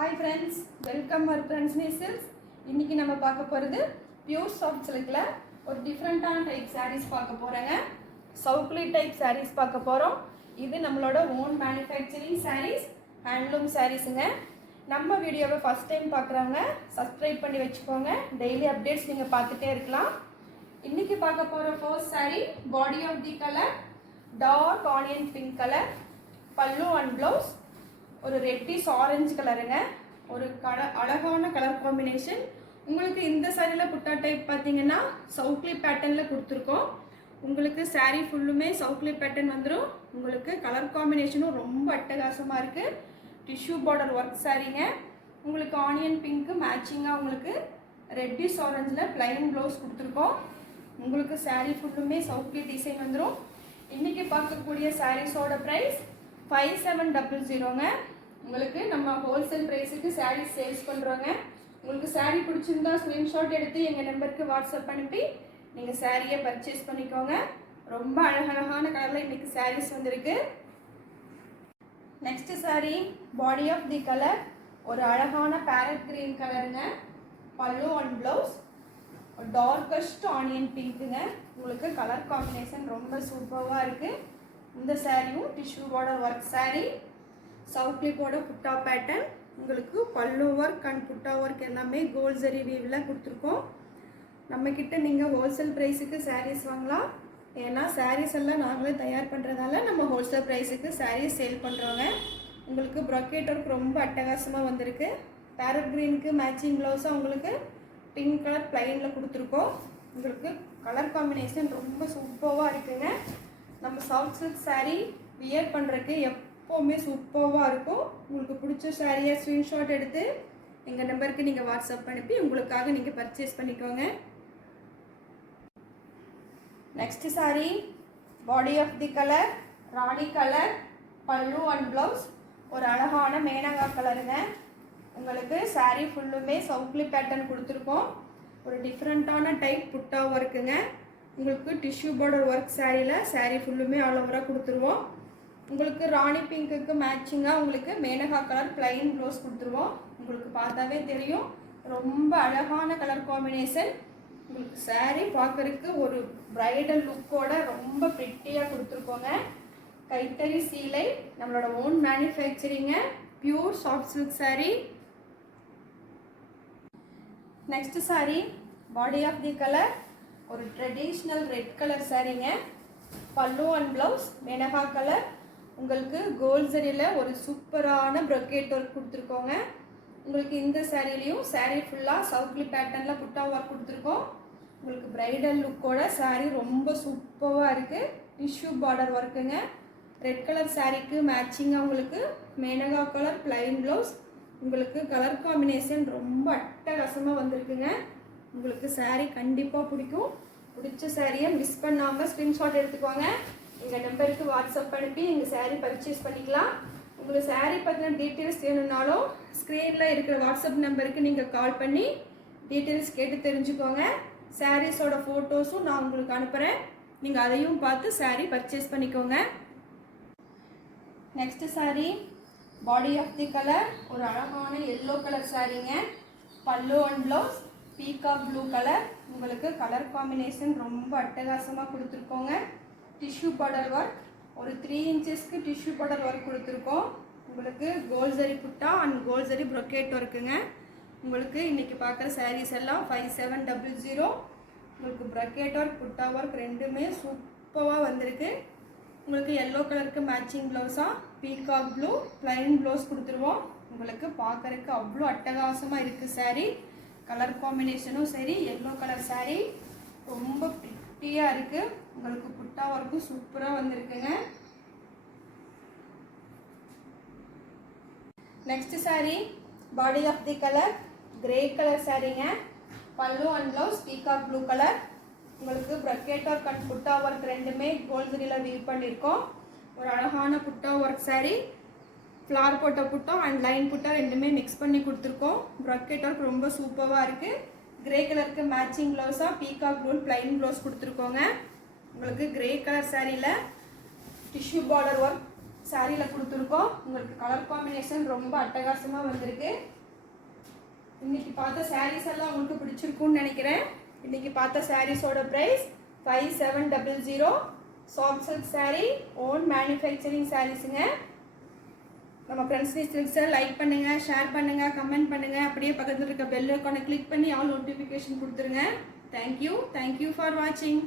Hi friends, welcome our friends Silks. இன்னைக்கு நம்ம பார்க்க போறது பியூர் சாஃப்ட் சில்க்ல ஒரு டிஃபரண்டான டைப் sarees பார்க்க போறோங்க. சவுக்லி டைப் sarees பார்க்க போறோம். இது நம்மளோட ஓன் manufacturing sarees, handloom sareesங்க. நம்ம வீடியோவை ஃபர்ஸ்ட் டைம் பார்க்குறவங்க சப்ஸ்கிரைப் பண்ணி வச்சுக்கோங்க. டெய்லி அப்டேட்ஸ் நீங்க பார்த்துட்டே இருக்கலாம். இன்னைக்கு பார்க்க போற first saree body of the color dark onion pink color, pallu and blouse ஒரு ரெட்டிஷ் ஆரஞ்சு கலருங்க. ஒரு அழகான கலர் காம்பினேஷன். உங்களுக்கு இந்த சாரியில் புட்டா டைப் பார்த்தீங்கன்னா சவுக்லி பேட்டர்னில் கொடுத்துருக்கோம். உங்களுக்கு சாரீ ஃபுல்லுமே சவுக்லி பேட்டர்ன் வந்துடும். உங்களுக்கு கலர் காம்பினேஷனும் ரொம்ப அட்டகாசமாக இருக்குது. டிஷ்யூ பார்டர் ஒர்க் சாரீங்க. உங்களுக்கு ஆனியன் பிங்க்கு மேட்சிங்காக உங்களுக்கு ரெட்டிஷ் ஆரஞ்சில் பிளைன் ப்ளவுஸ் கொடுத்துருக்கோம். உங்களுக்கு சாரீ ஃபுல்லுமே சவுக்லி டிசைன் வந்துடும். இன்றைக்கி பார்க்கக்கூடிய சாரீஸோட ப்ரைஸ் 5700ங்க. உங்களுக்கு நம்ம ஹோல்சேல் ப்ரைஸுக்கு சாரீ சேல்ஸ் பண்ணுறோங்க. உங்களுக்கு சாரீ பிடிச்சிருந்தா ஸ்க்ரீன்ஷாட் எடுத்து எங்கள் நம்பருக்கு வாட்ஸ்அப் அனுப்பி நீங்கள் சாரியை பர்ச்சேஸ் பண்ணிக்கோங்க. ரொம்ப அழகழகான கலரில் இன்றைக்கி சாரீஸ் வந்திருக்கு. Next sari body of the colour ஒரு அழகான பேரட் கிரீன் கலருங்க. Pallu and blouse darkest onion பிங்க்குங்க. உங்களுக்கு கலர் காம்பினேஷன் ரொம்ப சூப்பராக இருக்குது. இந்த சாரியும் டிஷ்யூ பார்டர் ஒர்க் சாரீ, சவுக்லி பார்டர் புட்டா பேட்டர்ன். உங்களுக்கு pallu work and butta work எல்லாமே கோல்ட் ஜரி வீவில் கொடுத்துருக்கோம். நம்மக்கிட்ட நீங்கள் ஹோல்சேல் ப்ரைஸுக்கு சாரீஸ் வாங்கலாம். ஏன்னா சாரீஸ் எல்லாம் நாங்களே தயார் பண்ணுறதால நம்ம ஹோல்சேல் ப்ரைஸுக்கு சாரீஸ் சேல் பண்ணுறோங்க. உங்களுக்கு ப்ரொக்கேட் ஒர்க் ரொம்ப அட்டகாசமாக வந்திருக்கு. பேரட் க்ரீனுக்கு மேட்சிங் ப்ளவுஸாக உங்களுக்கு பிங்க் கலர் ப்ளைனில் கொடுத்துருக்கோம். உங்களுக்கு கலர் காம்பினேஷன் ரொம்ப சூப்பராக இருக்குங்க. நம்ம சாஃப்ட் சில்க் சாரீ வியர் பண்ணுறதுக்கு எப்போவுமே சூப்பராக இருக்கும். உங்களுக்கு பிடிச்ச சாரியை ஸ்க்ரீன்ஷாட் எடுத்து எங்கள் நம்பருக்கு நீங்கள் வாட்ஸ்அப் அனுப்பி உங்களுக்காக நீங்கள் பர்ச்சேஸ் பண்ணிக்கோங்க. Next sari body of the colour rani colour, pallu and blouse ஒரு அழகான மேனகா கலருங்க. உங்களுக்கு சாரீ ஃபுல்லுமே சவுக்லி பேட்டர்ன் கொடுத்துருக்கோம். ஒரு டிஃப்ரெண்ட்டான டைப் புட்டா ஒர்க்குங்க. உங்களுக்கு டிஷ்யூ பார்டர் ஒர்க் சாரியில் சாரீ ஃபுல்லுமே ஆல் ஓவராக கொடுத்துருவோம். உங்களுக்கு ராணி பிங்க்குக்கு மேட்சிங்காக உங்களுக்கு மேனகா கலர் பிளைன் ப்ளவுஸ் கொடுத்துருவோம். உங்களுக்கு பார்த்தாவே தெரியும் ரொம்ப அழகான கலர் காம்பினேஷன். உங்களுக்கு சாரீ பார்க்குறதுக்கு ஒரு ப்ரைடல் லுக்கோட ரொம்ப ப்ரிட்டியாக கொடுத்துருக்கோங்க. கைத்தறி சீலை நம்மளோட ஓன் மேனுஃபேக்சரிங்க. Pure soft silk sari. Next sari body of the colour ஒரு ட்ரெடிஷ்னல் ரெட் கலர் சாரீங்க. Pallu and blouse Menaka colour. உங்களுக்கு கோல்ட் ஜரியில் ஒரு சூப்பரான ப்ரொக்கேட் ஒர்க் கொடுத்துருக்கோங்க. உங்களுக்கு இந்த சாரீலையும் சாரீ ஃபுல்லாக சவுக்லி பேட்டர்னில் புட்டா ஒர்க் கொடுத்துருக்கோம். உங்களுக்கு ப்ரைடல் லுக்கோட சாரீ ரொம்ப சூப்பராக இருக்குது. டிஷ்யூ பார்டர் ஒர்க்குங்க. ரெட் கலர் சாரீக்கு மேட்சிங்காக உங்களுக்கு மேனகா கலர் பிளைன் ப்ளவுஸ். உங்களுக்கு கலர் காம்பினேஷன் ரொம்ப அட்டகாசமாக வந்திருக்குங்க. உங்களுக்கு சாரீ கண்டிப்பாக பிடிக்கும். பிடிச்ச சாரியை மிஸ் பண்ணாமல் ஸ்க்ரீன்ஷாட் எடுத்துக்கோங்க. எங்கள் நம்பருக்கு வாட்ஸ்அப் அனுப்பி எங்கள் சாரீ பர்ச்சேஸ் பண்ணிக்கலாம். உங்களுக்கு சாரீ பற்றின டீட்டெயில்ஸ் வேணும்னாலும் ஸ்க்ரீனில் இருக்கிற வாட்ஸ்அப் நம்பருக்கு நீங்கள் கால் பண்ணி டீட்டெயில்ஸ் கேட்டு தெரிஞ்சுக்கோங்க. சாரீஸோட ஃபோட்டோஸும் நான் உங்களுக்கு அனுப்புகிறேன். நீங்கள் அதையும் பார்த்து சாரீ பர்ச்சேஸ் பண்ணிக்கோங்க. Next sari body of the colour ஒரு அழகான எல்லோ கலர் சாரீங்க. Pallu and blouse peacock blue colour. உங்களுக்கு கலர் காம்பினேஷன் ரொம்ப அட்டகாசமாக கொடுத்துருக்கோங்க. டிஷ்யூ பார்டர் ஒர்க் ஒரு 3 இன்ச்சஸ்க்கு டிஷ்யூ பார்டர் ஒர்க் கொடுத்துருக்கோம். உங்களுக்கு கோல்ட் ஜரி புட்டா அண்ட் கோல்ட் ஜரி ப்ரொக்கேட் ஒர்க்குங்க. உங்களுக்கு இன்றைக்கி பார்க்குற சாரீஸ் எல்லாம் 5700. உங்களுக்கு ப்ரொக்கேட் ஒர்க் புட்டா ஒர்க் ரெண்டுமே சூப்பராக வந்திருக்கு. உங்களுக்கு எல்லோ கலருக்கு மேட்சிங் ப்ளவுஸாக பீகாக் ப்ளூ ப்ளைன் ப்ளவுஸ் கொடுத்துருவோம். உங்களுக்கு பார்க்குறதுக்கு அவ்வளோ அட்டகாசமாக இருக்குது சாரீ. கலர் காம்பினேஷனும் சரி, எல்லோ கலர் சாரீ ரொம்ப ப்ரிட்டியாக இருக்குது. உங்களுக்கு புட்டா ஒர்க்கும் சூப்பராக வந்திருக்குங்க. Next sari body of the colour grey colour சாரீங்க. Pallu and blouse peacock blue colour. உங்களுக்கு brocade work and butta work ரெண்டுமே கோல்ட் ஜரியில் வீவ் பண்ணியிருக்கோம். ஒரு அழகான புட்டா ஒர்க் சாரீ. ஃப்ளார் போட்ட புட்டா அண்ட் லைன் புட்டா ரெண்டுமே மிக்ஸ் பண்ணி கொடுத்துருக்கோம். ப்ரொக்கேட் ஒர்க் ரொம்ப சூப்பராக இருக்குது. கிரே கலருக்கு மேட்சிங் ப்ளவுஸாக பீகாக் ப்ளூ பிளைன் ப்ளவுஸ் கொடுத்துருக்கோங்க. உங்களுக்கு கிரே கலர் சாரியில் டிஷ்யூ பார்டர் ஒர்க் சாரியில் கொடுத்துருக்கோம். உங்களுக்கு கலர் காம்பினேஷன் ரொம்ப அட்டகாசமாக வந்திருக்கு. இன்னைக்கு பார்த்த சாரீஸ் எல்லாம் உங்களுக்கு பிடிச்சிருக்குன்னு நினைக்கிறேன். இன்னைக்கு பார்த்த சாரீஸோட price 5700. Soft silk sari, own manufacturing சாரீஸுங்க. நம்ம ஃப்ரெண்ட்ஸ் சில்க்ஸை லைக் பண்ணுங்கள், ஷேர் பண்ணுங்கள், கமெண்ட் பண்ணுங்கள். அப்படியே பக்கத்தில் இருக்க பெல் ஐக்கானை கிளிக் பண்ணி ஆல் நோட்டிஃபிகேஷன் கொடுத்துருங்க. தேங்க்யூ ஃபார் வாட்சிங்.